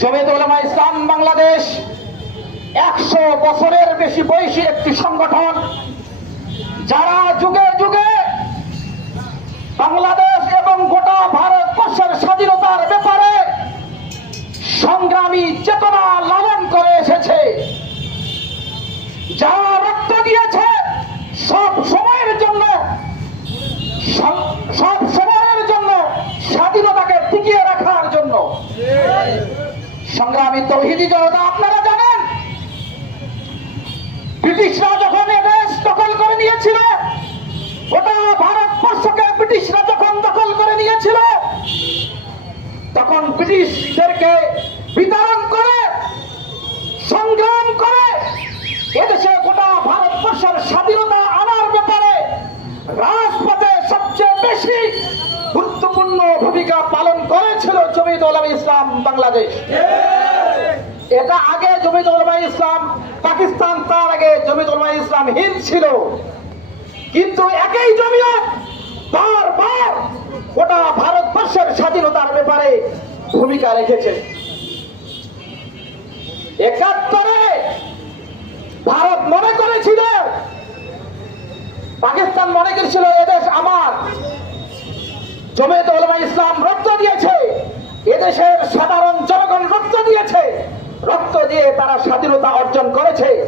জমিয়ত উলামা ইসলাম বাংলাদেশ একশো বছরের বেশি বয়সী একটি সংগঠন, যারা যুগে যুগে বাংলাদেশ এবং গোটা ভারতবর্ষের স্বাধীনতার ব্যাপারে সংগ্রামী চেতনা লালন করে এসেছে। যারা রক্ত দিয়েছে সব সময়ের জন্য, সব সময়ের জন্য স্বাধীনতাকে টিকিয়ে রাখার জন্য। সংগ্রামী তৌহিদি জনতা, আপনারা জানেন, ব্রিটিশরা যখন এদেশ দখল করে নিয়েছিল, গোটা ভারতবর্ষকে ব্রিটিশরা যখন দখল করে নিয়েছিল, তখন ব্রিটিশদেরকে বিতরণ করে সংগ্রাম করে এদেশে গোটা ভারতবর্ষের স্বাধীনতা আনার ব্যাপারে রাজপথে সবচেয়ে বেশি গুরুত্বপূর্ণ ভূমিকা পালন করেছিল জমিদ ওলামা ইসলাম বাংলাদেশ। এটা আগে জমিদ ওলামা ইসলাম, পাকিস্তান তার আগে জমিদ ওলামা ইসলাম হিন্দ ছিল। কিন্তু একই জমিয়ত বারবার গোটা ভারতবর্ষের স্বাধীনতার ব্যাপারে ভূমিকা রেখেছে। একাত্তরে ভারত মনে করেছিল, পাকিস্তান মনে করেছিল এদেশ আমার। জমিয়ত ইসলাম রক্ত দিয়েছে। এদেশের সাধারণ জনগণ রক্ত দিয়েছে। রক্ত দিয়ে তারা স্বাধীনতা অর্জন করেছে।